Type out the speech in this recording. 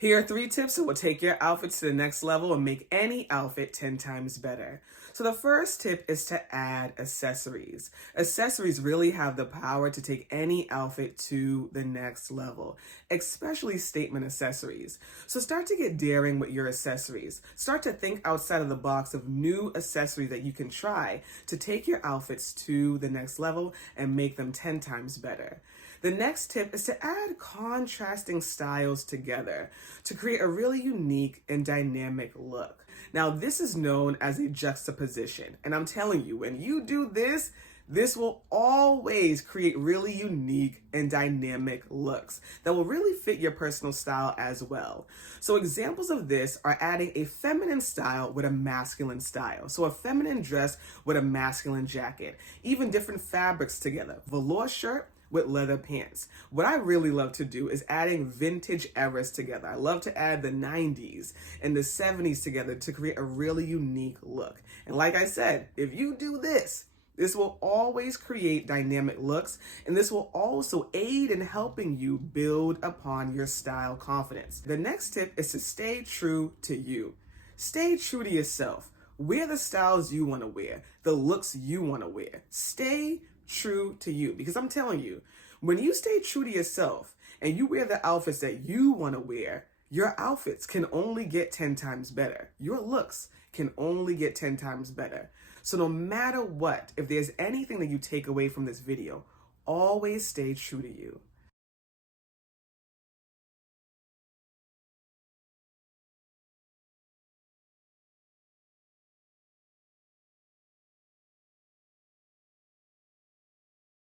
Here are 3 tips that will take your outfit to the next level and make any outfit 10 times better. So the first tip is to add accessories. Accessories really have the power to take any outfit to the next level, especially statement accessories. So start to get daring with your accessories. Start to think outside of the box of new accessories that you can try to take your outfits to the next level and make them 10 times better. The next tip is to add contrasting styles together to create a really unique and dynamic look. Now, this is known as a juxtaposition. And I'm telling you, when you do this, this will always create really unique and dynamic looks that will really fit your personal style as well. So examples of this are adding a feminine style with a masculine style. So a feminine dress with a masculine jacket, even different fabrics together, velour shirt with leather pants. What I really love to do is adding vintage eras together. I love to add the 90s and the 70s together to create a really unique look. And like I said, if you do this, this will always create dynamic looks, and this will also aid in helping you build upon your style confidence. The next tip is to stay true to you. Stay true to yourself. Wear the styles you want to wear, the looks you want to wear. Stay true to you, because I'm telling you, when you stay true to yourself and you wear the outfits that you want to wear, your outfits can only get 10 times better. Your looks can only get 10 times better. So no matter what, if there's anything that you take away from this video, always stay true to you.